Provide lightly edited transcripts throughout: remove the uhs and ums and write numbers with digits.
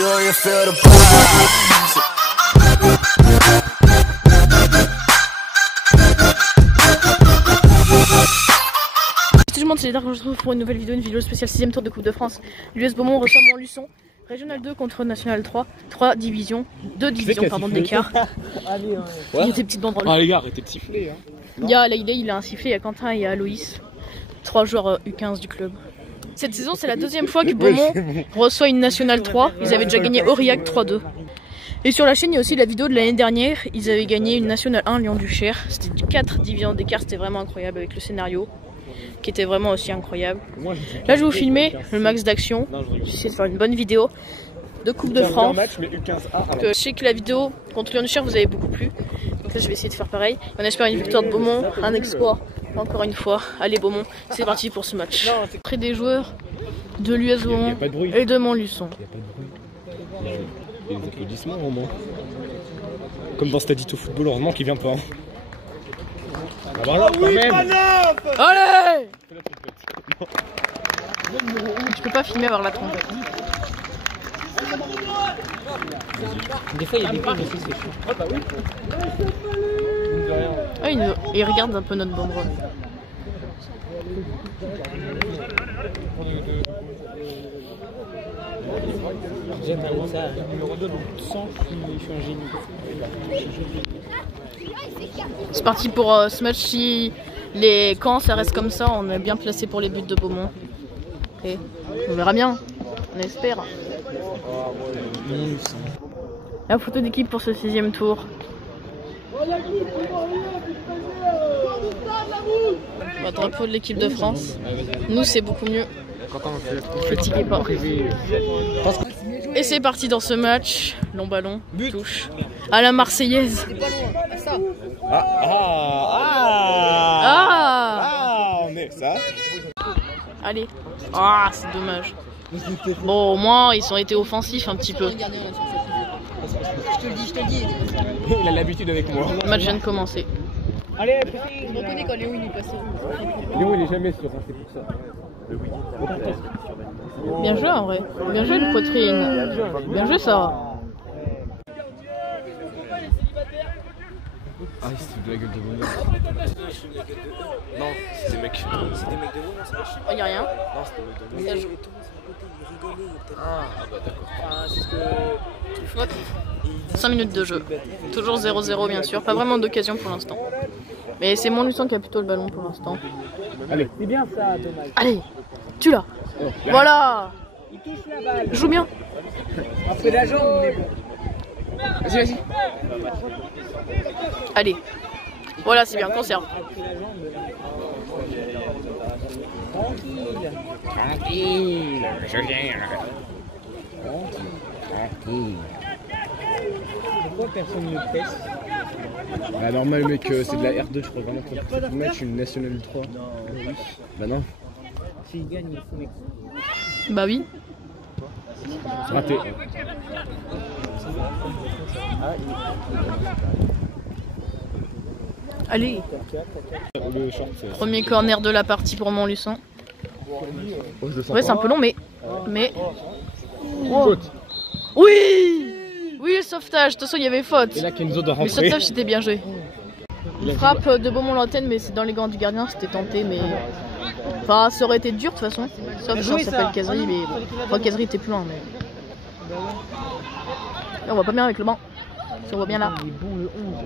you feel the vibes. Tout le monde, c'est les Dark, on se retrouve pour une nouvelle vidéo spéciale 6ème tour de Coupe de France. L'US Beaumont reçoit Montluçon, Régional 2 contre National 3, 2 divisions pardon d'écart. Il y a des petites banderoles. Ah les gars, arrêtez de siffler. Hein. Il y a Laïlé, il a un sifflet, il y a Quentin et il y a Loïs, 3 joueurs U15 du club. Cette saison, c'est la deuxième fois que Beaumont reçoit une National 3. Ils avaient déjà gagné Aurillac 3-2. Et sur la chaîne, il y a aussi la vidéo de l'année dernière. Ils avaient gagné une National 1 Lyon-Duchère. C'était 4 divisions d'écart, c'était vraiment incroyable avec le scénario qui était vraiment aussi incroyable. Là, je vais vous filmer le max d'action. J'essaie de faire une bonne vidéo de Coupe de France. Je sais que la vidéo contre Lyon-Duchère vous avez beaucoup plu. Donc là, je vais essayer de faire pareil. On espère une victoire de Beaumont, un exploit. Encore une fois, allez Beaumont, c'est parti pour ce match. Près des joueurs de l'US Beaumont et de Montluçon. Il y a des applaudissements au moins. Comme dans Stadito Football, heureusement qu'il vient pas. Ah voilà, quand même. Allez! Tu peux pas filmer avoir la trompe. Des fois il y a des points aussi, c'est chaud. Ah bah oui. Ah, il regarde un peu notre banderole. J'aime ça. Numéro 2, donc sans je suis un génie. C'est parti pour ce match. Si quand ça reste comme ça, on est bien placé pour les buts de Beaumont. Et on verra bien, on espère. La photo d'équipe pour ce 6ème tour. Le drapeau de l'équipe de France. Nous, c'est beaucoup mieux. Fatiguez pas. Et c'est parti dans ce match. Long ballon, touche. À la Marseillaise. On est ça. Allez. Ah, c'est dommage. Bon, au moins, ils ont été offensifs un petit peu. Je te le dis. Il a l'habitude avec moi. Le match vient de commencer. Allez, je reconnais quand Léo il est passé. Léo il est jamais sûr, c'est pour ça. Bien joué en vrai. Bien joué le poitrine. Bien joué ça. Ah, il se fout de la gueule de bonheur. Non, c'est des mecs. C'est des mecs de Beaumont, ça. Oh, y'a rien. Non, c'était des mecs de Beaumont. Ah bah d'accord. C'est ce que. 5 minutes de jeu. Toujours 0-0 bien sûr. Pas vraiment d'occasion pour l'instant. Mais c'est Montluçon qui a plutôt le ballon pour l'instant. Allez. C'est bien ça, dommage. Allez, tu l'as. Voilà. Il touche la balle. Joue bien. Après la jambe, mais bon. Vas-y. Allez. Voilà, c'est bien, conserve. Tranquille. Je viens. Tranquille. Pourquoi personne ne presse? Bah normal mec, c'est de la R2 je crois vraiment qu'on peut mettre une National 3. Bah non. S'il gagne, il faut mettre. Bah oui. C'est raté. Allez. Le short, Premier corner de la partie pour Montluçon. Ouais, c'est un peu long, mais. Oh. Oui! Oui, le sauvetage. De toute façon, il y avait faute. Et là, Kenzo doit Mais le rentrer. sauvetage, c'était bien joué. Il frappe de Beaumont l'antenne, mais c'est dans les gants du gardien. C'était tenté, mais. Enfin, ça aurait été dur de toute façon. Sauf si on s'appelle Cazerie, mais. Enfin, Cazerie était plus loin, mais. Là, on voit pas bien avec le banc. Si on voit bien là.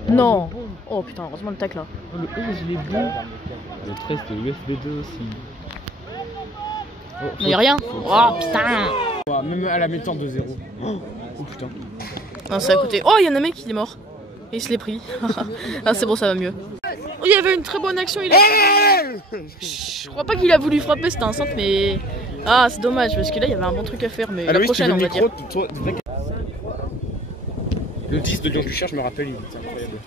Non! Oh putain, heureusement le tac là. Le 11 il est bon. Le 13 c'était USB2 aussi. Mais y'a rien. Oh putain! Même à la mi-temps de 0. Oh putain. Non, ça a coûté. Oh, il y en a un mec qui est mort. Et il se l'est pris. Ah, c'est bon, ça va mieux. Oh, il y avait une très bonne action. Je crois pas qu'il a voulu frapper, c'était un centre, mais. Ah, c'est dommage parce que là il y avait un bon truc à faire. Mais la prochaine, on va dire. Le 10 de Lyon-Duchère, je me rappelle, il était incroyable.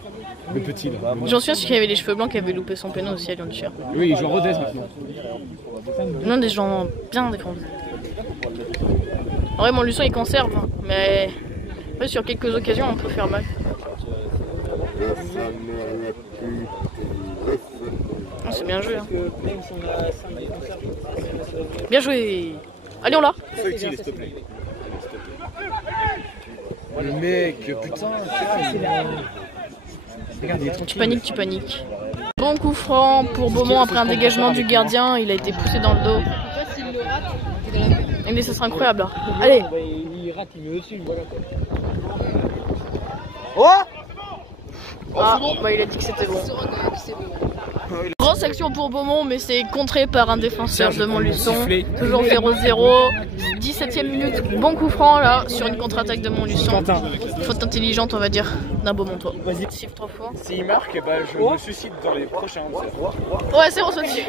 Le petit là. J'en suis sûr qu'il avait les cheveux blancs qui avait loupé son péno aussi à Lyon-Duchère. Oui, il joue en Rodez maintenant. Non, des gens bien défendus. En vrai, Montluçon il conserve, hein, mais ouais, sur quelques occasions on peut faire mal. Oh, c'est bien joué. Hein. Bien joué. Allez, on l'a. Le mec, putain, regarde, il est tranquille. Tu paniques. Bon coup franc pour Beaumont après un dégagement du gardien. Il a été poussé dans le dos. Mais ça sera incroyable là. Allez. Il rate, il met au-dessus. Oh, Ah, bah il a dit que c'était bon. Grosse action pour Beaumont, mais c'est contré par un défenseur de Montluçon. Toujours 0-0. 17ème minute, bon coup franc là, sur une contre-attaque de Montluçon. Faute intelligente, on va dire, d'un Beaumontois. Vas-y, siffle 3 fois. S'il marque, bah, je me suicide dans les prochains. Ouais, c'est bon, ça tue.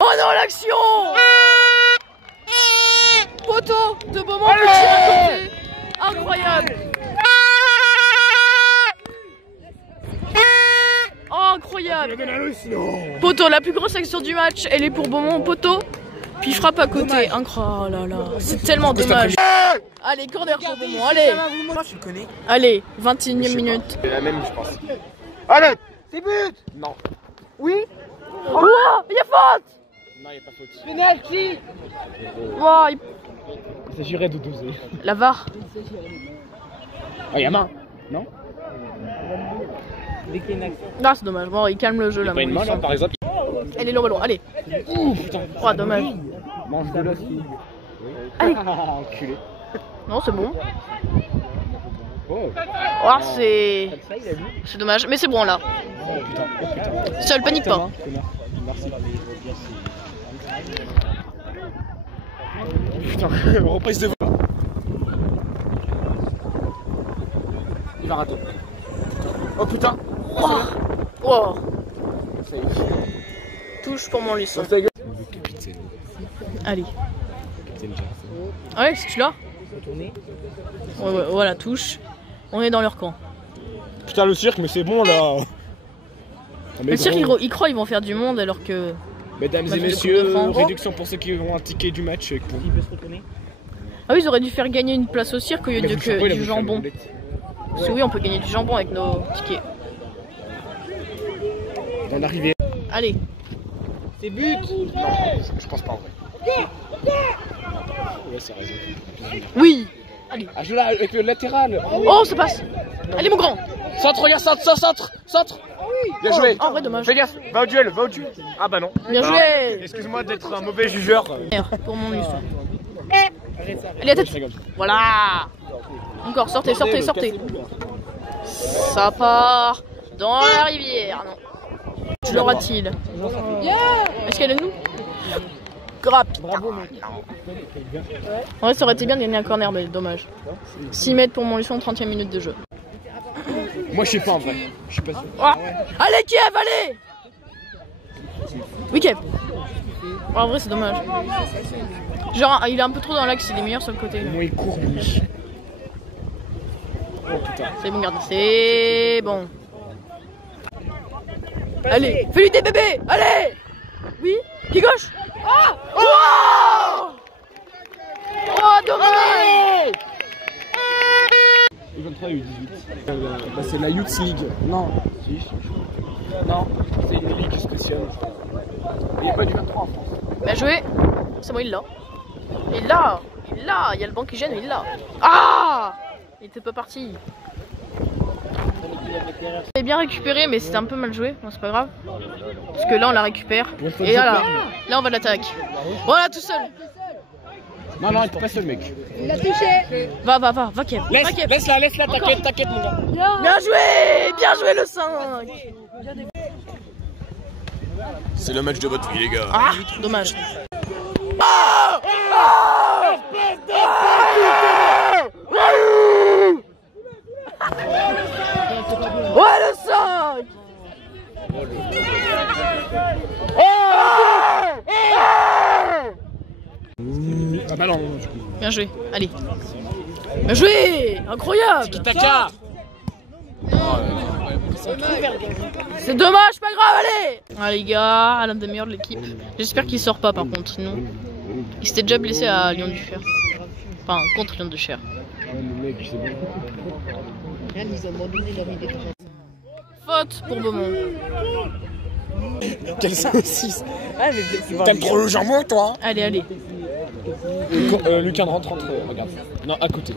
Oh non, l'action! Poteau de Beaumont qui tire à côté. Incroyable! Oh, incroyable! Poteau, la plus grosse action du match, elle est pour Beaumont, poteau. Puis frappe à côté. Incroyable, oh là là, c'est tellement dommage. Allez, corner pour Beaumont, allez! Allez, 21ème minute. C'est la même, je pense. allez, c'est but. Non. Oui. Oh, il y a faute! Non, il n'y a pas faute. Penalty. Oh, Il s'agirait de doser. la VAR. Oh, il y a main. Non? Ah, c'est dommage. Bon, il calme le jeu là. Pas une main là, par exemple. Elle est loin, ballon, allez. Putain. Oh, dommage. Mange de l'os. Allez. Enculé. Non, c'est bon. Oh. Oh, c'est dommage, mais c'est bon là. Seul, panique pas. Merci. Putain, reprise de vol. Il va rater. Oh putain. Oh. Oh. Touche pour Montluçon. Allez. Allez, c'est tu là. Ouais, voilà, touche. On est dans leur camp. Putain, le cirque, mais c'est bon là. Le cirque, ils croient qu'ils vont faire du monde alors que. Mesdames et Match de messieurs, Coupe de France. réduction pour ceux qui ont un ticket du match. Pour... Ah oui, ils auraient dû faire gagner une place au cirque au lieu de que du jambon. Parce que oui, on peut gagner du jambon avec nos tickets. On arrivait. Allez. C'est but. Je pense pas en vrai. Ouais, c'est raison. Oui. Allez. Ah, je l'ai avec le latéral. Oh, ça passe. Allez, mon grand. Centre, regarde, centre. Bien joué. En vrai, dommage. Fais gaffe, va au duel. Ah bah non. Bien joué. Excuse-moi d'être un mauvais jugeur. Pour Montluçon. Allez, à tête. Voilà. Encore, sortez. Ça part dans la rivière. Non. Je l'aura-t-il? Est-ce qu'elle est nous? Grappe. En vrai, ça aurait été bien de gagner un corner, mais dommage. 6 mètres pour Montluçon, 30e minute de jeu. Moi je sais pas en vrai. Je suis pas sûr. Oh. Allez, Kiev, allez. Oui, Kiev. Oh, en vrai, c'est dommage. Genre, il est un peu trop dans l'axe, il est meilleur sur le côté. Moi il court lui. Oh putain. C'est bon, regardez, c'est bon. Allez, fais-lui des bébés. Allez. Oui, pied gauche. Oh, oh, dommage. U23 U18. Bah, c'est la Youth League. Non. Si. Non, c'est une ligue spéciale. Il n'y a pas du 23 en France. Bien joué. C'est bon, il l'a. Il l'a. Il y a le banc qui gêne, il l'a. Ah, il était pas parti. Il est bien récupéré, mais c'était un peu mal joué. Non, c'est pas grave. Parce que là, on la récupère. Et là, on va de l'attaque. Voilà, tout seul. Non, il était pas seul, mec. Il a touché. Va, Kev. Laisse-la, t'inquiète, mon gars. Bien joué le 5. C'est le match de votre vie, les gars. Ah, dommage. Ouais, le 5. Ah bah non. Bien joué, allez. Bien joué. Incroyable. Taka. C'est dommage, pas grave, allez. Ah les gars, l'un des meilleurs de l'équipe. J'espère qu'il sort pas par contre, sinon. Il s'était déjà blessé à Lyon du Cher. Enfin, contre Lyon du Cher. Faute pour Beaumont. Quel saucisse. T'aimes trop le jambon, toi? Allez. Lucas rentre, regarde. Non, à côté.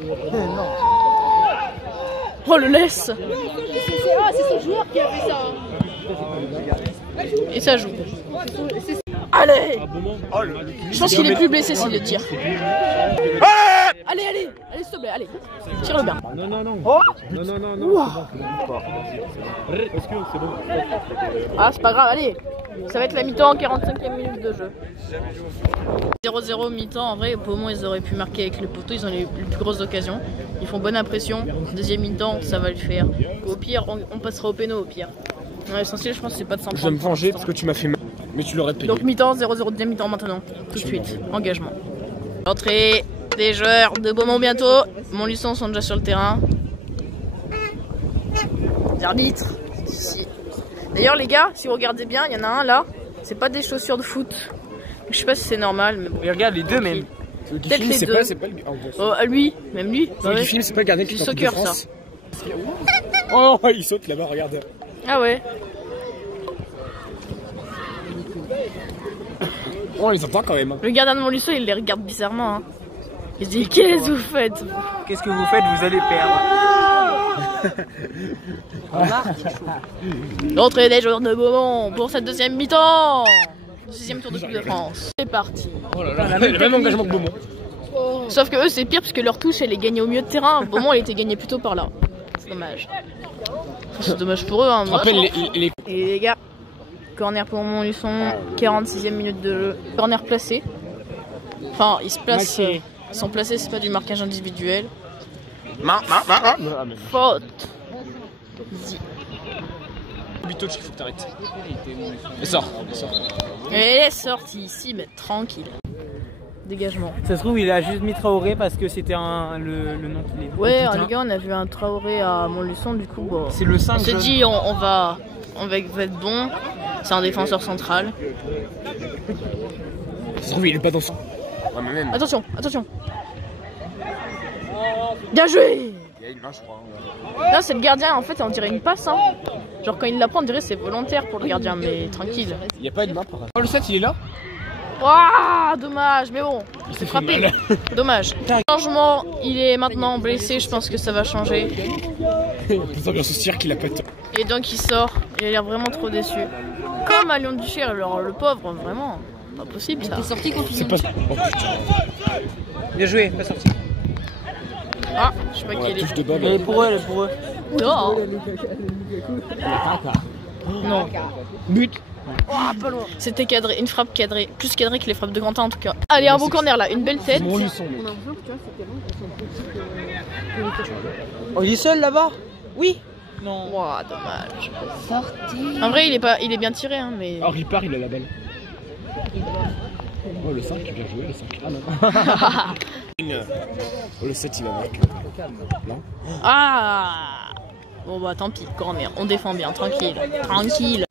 Oh, le laisse. C'est ce joueur qui a fait ça. Et ça joue. Allez. Je pense qu'il est plus blessé s'il le tire. Allez, allez, allez, s'il te plaît, allez. Tire-le bien. Non, non, non. Oh. Non, non, non, non. Ouah. Est-ce que c'est bon? Ah, c'est pas grave, allez. Ça va être la mi-temps, 45e minute de jeu. 0-0 mi-temps, en vrai, Beaumont, ils auraient pu marquer avec le poteau, ils ont les plus grosses occasions. Ils font bonne impression. Deuxième mi-temps, ça va le faire. Au pire, on passera au péno, au pire. Non, l'essentiel, je pense, c'est pas de s'en prendre. Je vais me venger parce que tu m'as fait mal. Mais tu l'aurais payé. Donc mi-temps, 0-0, deuxième mi-temps maintenant. Tout de suite, engagement. L'entrée des joueurs de Beaumont bientôt. Montluçon sont déjà sur le terrain. Les arbitres. Ici. D'ailleurs les gars, si vous regardez bien, il y en a un là. C'est pas des chaussures de foot. Je sais pas si c'est normal, mais bon. Et regarde les deux même. Peut-être les deux. C'est pas le... Oh, lui, même lui. Celui qui filme, c'est pas le gardien qui du est en équipe de soccer, ça. France. Oh, il saute là-bas, regarde. Ah ouais. Oh, on les entend quand même. Le gardien de Montluçon, il les regarde bizarrement. Hein. Il se dit, qu'est-ce que vous faites? Qu'est-ce que vous faites? Vous allez perdre. L'entrée des joueurs de Beaumont pour cette deuxième mi-temps. Deuxième tour de Coupe de France. C'est parti. Oh là là, le même engagement que Beaumont. Sauf que eux c'est pire parce que leur touche elle est gagnée au milieu de terrain. Beaumont elle était gagnée plutôt par là. C'est dommage. C'est dommage pour eux. Hein. Je rappelle les... Et les gars, corner pour Montluçon, 46e minute de jeu. Corner placé. Enfin ils se placent. Ils sont placés, c'est pas du marquage individuel. Faute. Bitoch, il faut que t'arrêtes. Et sort. Et elle est sortie ici, mais tranquille. Dégagement. Ça se trouve, il a juste mis Traoré parce que c'était le nom qu'il est. Ouais, les gars, on a vu un Traoré à Montluçon, du coup, bon, C'est le 5. on s'est dit, on va être bon. C'est un défenseur central. Ça se trouve, il est pas dans son. Ouais, mais même. Attention. Bien joué. Il y a une main, je crois. Là, c'est le gardien, en fait, on dirait une passe. Hein. Genre, quand il la prend, on dirait que c'est volontaire pour le gardien, mais tranquille. Il n'y a pas une main par là. Oh, le 7, il est là. Waouh, dommage, mais bon, il s'est frappé. Dommage. Changement, il est maintenant blessé, je pense que ça va changer. Putain, bien sûr qu'il a pas de temps. Et donc, il sort, il a l'air vraiment trop déçu. Comme à Lyon-du-Cher, alors le pauvre, vraiment, pas possible ça. Sorti quand C'est pas. Oh putain. Bien joué, pas sorti. Ah, je sais pas qui La il touche est. de balle. Elle est pour eux, elle est pour eux. Non. Non. But. Oh, pas loin. C'était cadré, une frappe cadrée, plus cadrée que les frappes de Quentin en tout cas. Allez, un beau corner là, une belle tête. Montluçon. On est seul là-bas? Oui. Non. Ouah, dommage. En vrai, il est bien tiré, hein, mais. Oh, Ripard, il a la balle. Oh, le 5, bien joué, le 5. Ah non. Oh, le 7, il a marqué. Non. Ah. Bon bah tant pis, corner. On défend bien, tranquille. Tranquille.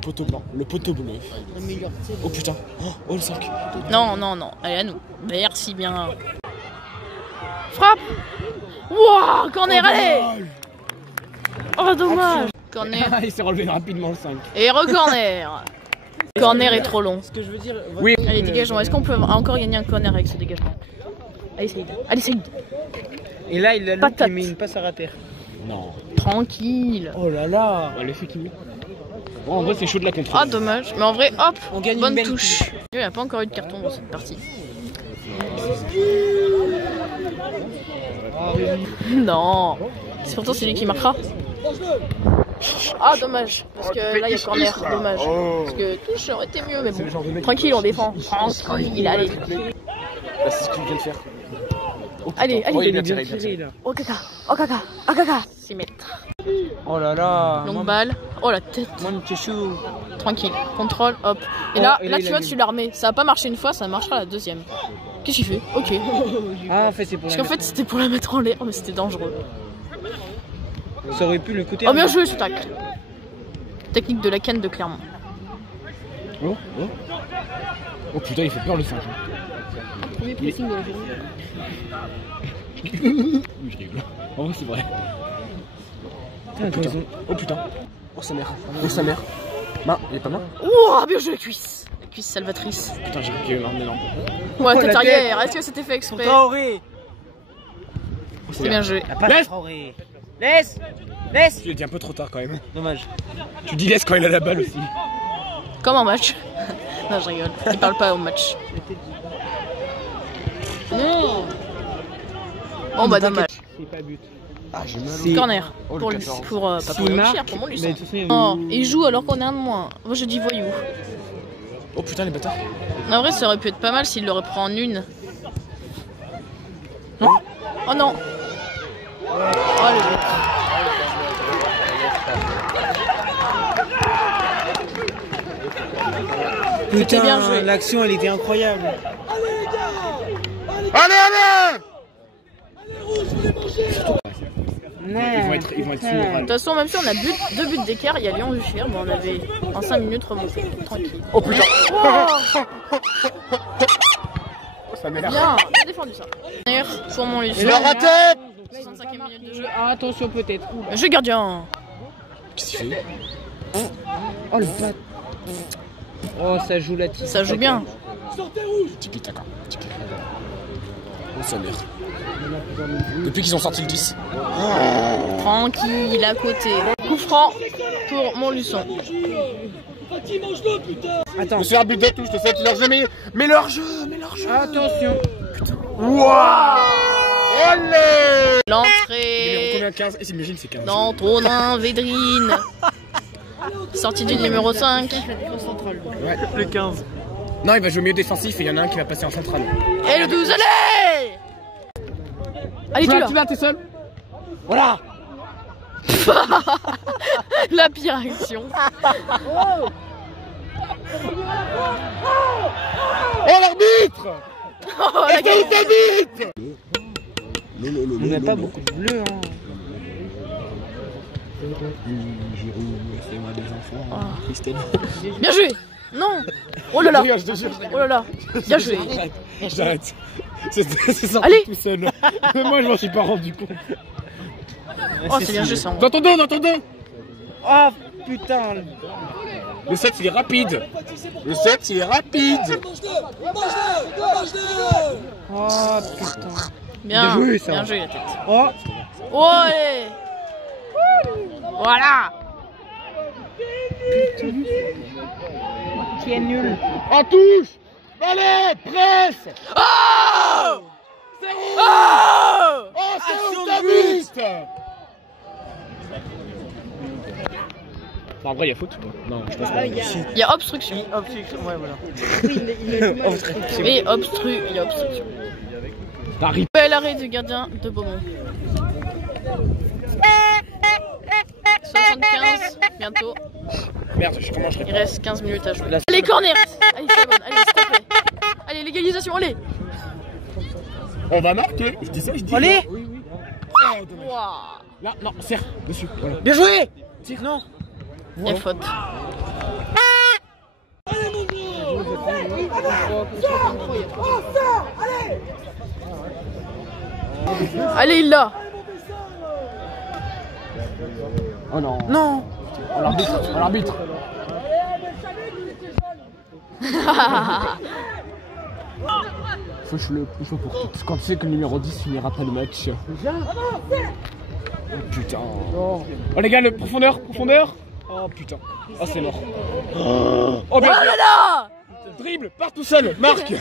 Poteau blanc, le poteau bleu. Oh putain. Oh, le 5. Non. Allez, à nous. Merci bien. Frappe. Wouah, corner, allez. Oh, dommage. Corner. Il s'est relevé rapidement le 5. Et re-corner. Corner est trop long. Ce que je veux dire. Oui. Allez, dégagement. Est-ce qu'on peut encore gagner un corner avec ce dégagement? Allez, Saïd. Et là, il a Patate. il met une passe à rater. Non. Tranquille. Oh là là. Ouais, l'effet qu'il met. Bon, en vrai, c'est chaud de la contrôle. Ah, dommage. Mais en vrai, hop, On gagne une bonne belle touche. Il n'y a pas encore eu de carton dans cette partie. Non. C'est pourtant celui qui marquera. Ah, dommage. Parce que là, il y a corner. Dommage. Parce que touche aurait été mieux, mais bon. Tranquille, on défend. Tranquille, allez. Bah, c'est ce qu'il vient de faire. Allez, Oh, allez. il est bien tiré. là. Oh, caca. 6 mètres. Oh là là. Longue balle. Oh, la tête. Moi, t'es chaud. Tranquille. Contrôle, hop. Et Oh, là, et là, tu il a vois, mis. tu l'as remis. Ça a pas marché une fois, ça marchera la deuxième. Qu'est-ce qu'il fait? Ok. Ah, en fait, c'est pour Parce la qu'en fait, c'était pour la mettre en l'air, mais c'était dangereux. Ça aurait pu le côté. Oh, bien joué ce tacle. Technique de la canne de Clermont. Oh putain, il fait peur le 5. Premier pressing de la journée. Oui, je rigole. En vrai, c'est vrai. Oh putain. Oh sa mère. Oh sa mère. Main, il est pas main. Ouah, bien joué la cuisse. cuisse salvatrice. Putain, j'ai cru qu'il y avait un énorme. Ouais, tête la arrière. Est-ce que c'était fait exprès? Traoré. C'est bien joué. La passe Traoré. Laisse. Laisse. Tu l'as dit un peu trop tard quand même. Dommage. Tu dis laisse quand il a la balle aussi. Comme un match. Non, je rigole. Il parle pas au match. Non. Bon, bah, dommage. C'est pas but. Ah, j'ai mal. Corner. Oh, le Pour, 14. pas pour le cher, pour mon Mais Luçon. de toute façon, il y a Oh, il joue alors qu'on est un de moins. Moi, je dis voyou. Oh putain, les bâtards. En vrai, ça aurait pu être pas mal s'il l'aurait pris en une. Oh non. Oh, le but. C'était bien joué. Putain, l'action elle était incroyable. Allez, allez! Non. Ils vont être sous De morale. toute façon, même si on a deux buts d'écart, il y a Lyon-Vuchère, mais on avait en 5 minutes remonté. Tranquille. Oh putain! Oh, Ça m'énerve. bien défendu ça. D'ailleurs, pour mon Luçon. Il a raté! 65e minute de jeu. Ah, attention peut-être. Jeu gardien. Qu'est-ce qu'il fait? Oh le bat. Oh ça joue la tisse. Ça joue bien. Tiki taka. Tiki taka. Oh, ça merde. Depuis qu'ils ont sorti le 10. Tranquille à côté. Coup franc pour mon Luçon. Attends. Monsieur arbitre de touche, je te sais, leur jeu, mais leur jeu, Attention. Wouah! Allez! L'entrée Combien 15? Et s'imagine, c'est 15. d'Antonin Védrine. Sortie du numéro 5. Ouais. Le 15. Non, il va jouer au milieu défensif et il y en a un qui va passer en centrale. Et le 12, allez! Allez, tu l'as. t'es seul? Voilà! La pire action. Oh, l'arbitre! Oh, la Est-ce que t'habites? On n'a pas beaucoup de bleu hein. Christelle. Bien joué. Non. Oh là là. Je te jure. Oh là là. Bien joué. J'arrête. C'est sorti Allez. tout seul. Mais moi, je m'en suis pas rendu compte. Oh, c'est bien joué ça. Dans ton dos, dans ton dos! Oh putain. Le 7, il est rapide. Le 7, il est rapide. Oh putain. Bien joué, ça. Bien joué la tête. Oh. Oh, allez. Voilà. Qui est nul. En touche! Allez, presse! Oh. C'est rouge! Oh. Oh, c'est Action où de t'habites? En vrai, il y a faute ou pas? Non, je pense pas. Il y a obstruction. Ouais voilà. Et il y a obstruction. Paris. Bel arrêt du gardien de Beaumont. 75, bientôt. Merde, comment je Il reste 15 minutes à jouer. Allez, corner. Allez, c'est bon, allez, s'il te plaît. Allez, légalisation, allez. On va marquer. Je dis ça, je dis. Allez. Oui, oui. Oh, dommage. Waouh. Là, non, serre, dessus. Voilà. Bien joué. Non. Il y a faute. Allez, il l'a. Oh non. Non. Oh, l'arbitre. Oh, l'arbitre. Il faut pour tout. Quand tu sais que le numéro 10 finira pas le match. Oh putain. Oh les gars, le profondeur. Oh putain. Oh c'est mort. Oh bien. Oh là là. Dribble, part tout seul, marque.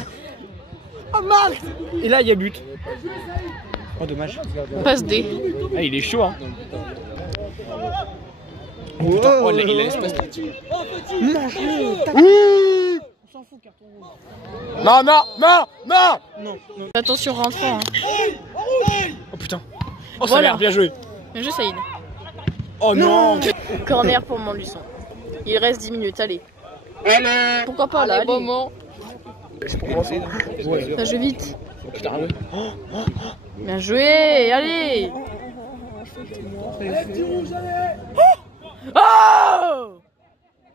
Oh Marc. Et là il y a but. Oh dommage. Passe D. Ah il est chaud hein. Oh putain, oh il a l'espace. Non, non, non, non. Non. Attention, rentrant. Hein. Oh putain. Oh ça Voilà. merde, bien joué. Bien joué, Saïd. Oh non. Corner pour Montluçon. Il reste 10 minutes, allez. Allez. Pourquoi pas là, allez. Ouais. Ça joue vite. Oh putain, ouais. Bien joué, allez. Oh.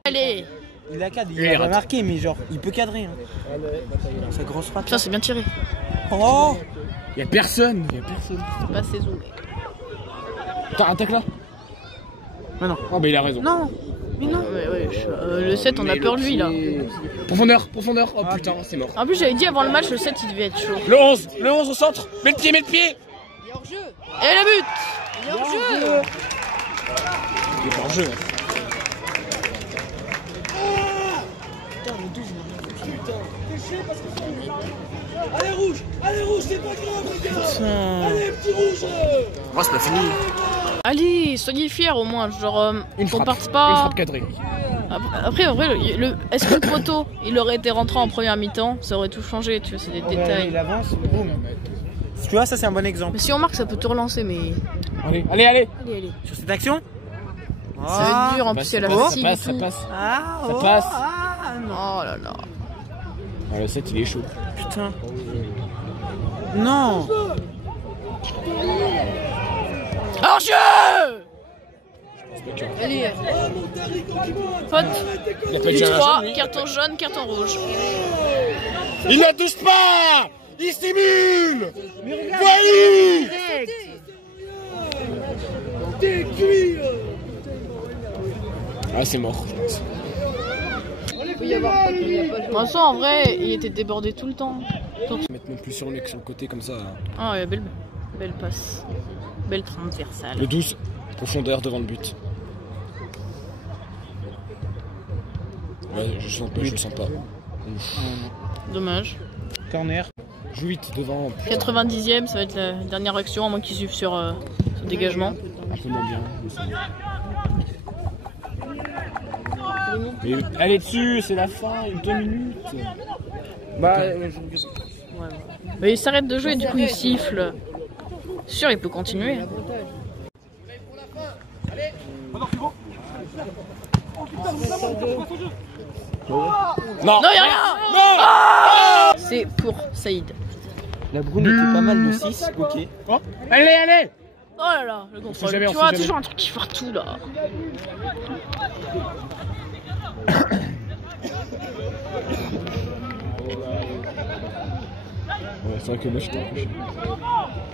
Allez. Il a cadré, Il il a rate. marqué mais genre il peut cadrer. Hein. Sa grosse frappe. Putain, c'est bien tiré. Oh. Y'a personne. C'est pas ses zoomé. T'as un tac là? Mais non. Oh bah il a raison. Non. Mais non. Ouais, le 7, on a peur de lui là. Profondeur. Oh putain, c'est mort. En plus, j'avais dit avant le match, le 7 il devait être chaud. Le 11 au centre. Mets le pied. Il est hors jeu. Et le but. Il est hors jeu. Il est pas en jeu. Allez rouge, c'est pas grave les gars. Allez petit rouge. Moi c'est pas fini. Allez, soyez fiers au moins, genre Une qu'on frappe. parte pas. Une frappe cadrée. Après, en vrai, est-ce que le poteau, il aurait été rentré en première mi-temps, ça aurait tout changé, tu vois, c'est des détails. Il avance, boum. Tu vois, ça c'est un bon exemple. Mais si on marque, ça peut tout relancer, mais. Allez. Sur cette action, Ça va être dur, en plus, il y a la fatigue. Ça passe. Ah, Ça passe. Oh là là. Ah, le 7 il est chaud. Putain. Non. Hors jeu. Allez. Faute. Il a pas déjà 3, carton jaune, carton rouge. Il la touche pas. Il simule. Voyou. T'es cuit. Ah c'est mort. Il peut y avoir faute, mais il n'y a pas de. De toute façon, en vrai, il était débordé tout le temps. Mettre non plus sur le côté comme ça. Ah ouais, belle passe. Belle transversale. Le 12. Profondeur devant le but. Ouais, je sens pas. Dommage. Corner. Joue vite devant. 90e, ça va être la dernière action, à moins qu'ils suivent sur ce dégagement. Un peu moins bien. Mais allez dessus, c'est la fin, 2 minutes. Bah, Mais il s'arrête de jouer et du coup il siffle. Sûr, il peut continuer. Non, Non, y'a rien. Ah, c'est pour Saïd. la brune était pas mal de 6, ok. Oh, allez. Oh là là, le contrôle. jamais, on Tu sait vois, jamais. toujours un truc qui foire tout là. Ouais, c'est vrai que moi je t'ai accroché.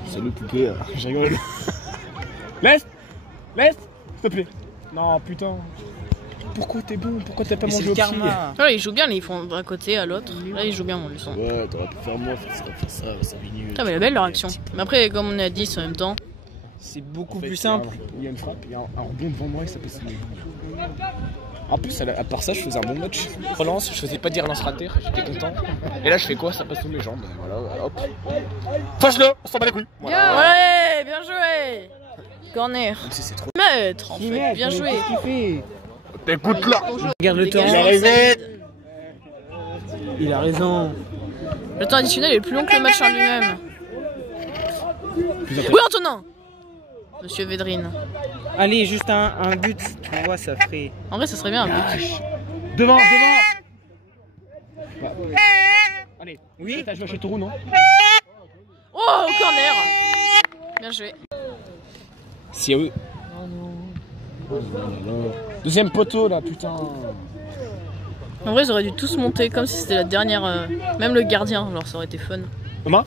Salut poupée, je rigole. Laisse, s'il te plaît. Non, putain. Pourquoi t'es bon? Pourquoi t'as pas Mais c'est mangé le au pied? karma. Là, ils jouent bien, ils font d'un côté à l'autre. Là, ils jouent bien, mon leçon. Ouais, t'aurais pu faire moi, faire ça, 5 minutes. Putain, mais elle est belle leur action. Mais après, comme on est à 10 en même temps. C'est beaucoup plus simple. Il y a une frappe, il y a un rebond devant moi et ça peut se mettre. En plus, à part ça, je faisais un bon match. Relance, je faisais pas dire lance raté, j'étais content. Et là, je fais quoi? Ça passe sous mes jambes. Voilà, hop. Fâche-le, on s'en bat les couilles. Voilà. Ouais, bien joué. Corner. C'est trop. Maître, en fait. Bien joué. Écoute là. Regarde le temps. Il a raison. Il a raison. Le temps additionnel est plus long que le match en lui-même. Oui, Antonin. Monsieur Védrine. Allez, juste un but, tu vois, ça ferait. En vrai, ça serait bien un but. Devant. Allez, oui. T'as joué chez Tourou, non? Oh, au corner. Bien joué. Si oui. Deuxième poteau là, putain. En vrai, ils auraient dû tous monter comme si c'était la dernière. Même le gardien, alors ça aurait été fun. Thomas?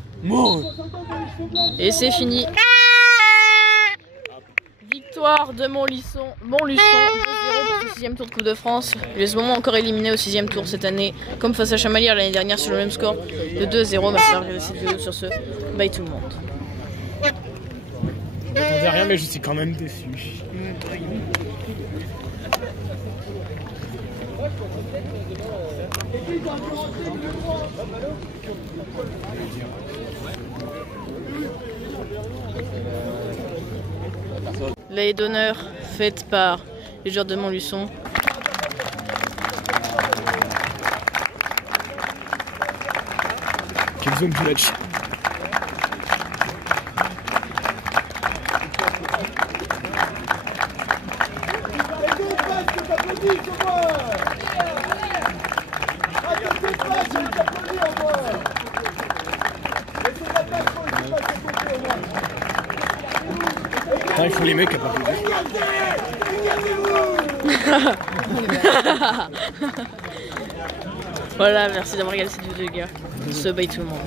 Et c'est fini. Victoire de Montluçon. 2-0 pour le 6ème tour de Coupe de France. Les moment encore éliminés au 6ème tour cette année, comme face à Chamalières l'année dernière sur le même score de 2-0. Va falloir laisser de 2 sur ce. Bye tout le monde. Je n'entendais rien, mais je suis quand même déçu. L'année d'honneur faite par les joueurs de Montluçon. Quelle zone du match? Ah, il faut les mecs à pas Voilà, merci d'avoir regardé cette vidéo les gars. Se bye tout le monde.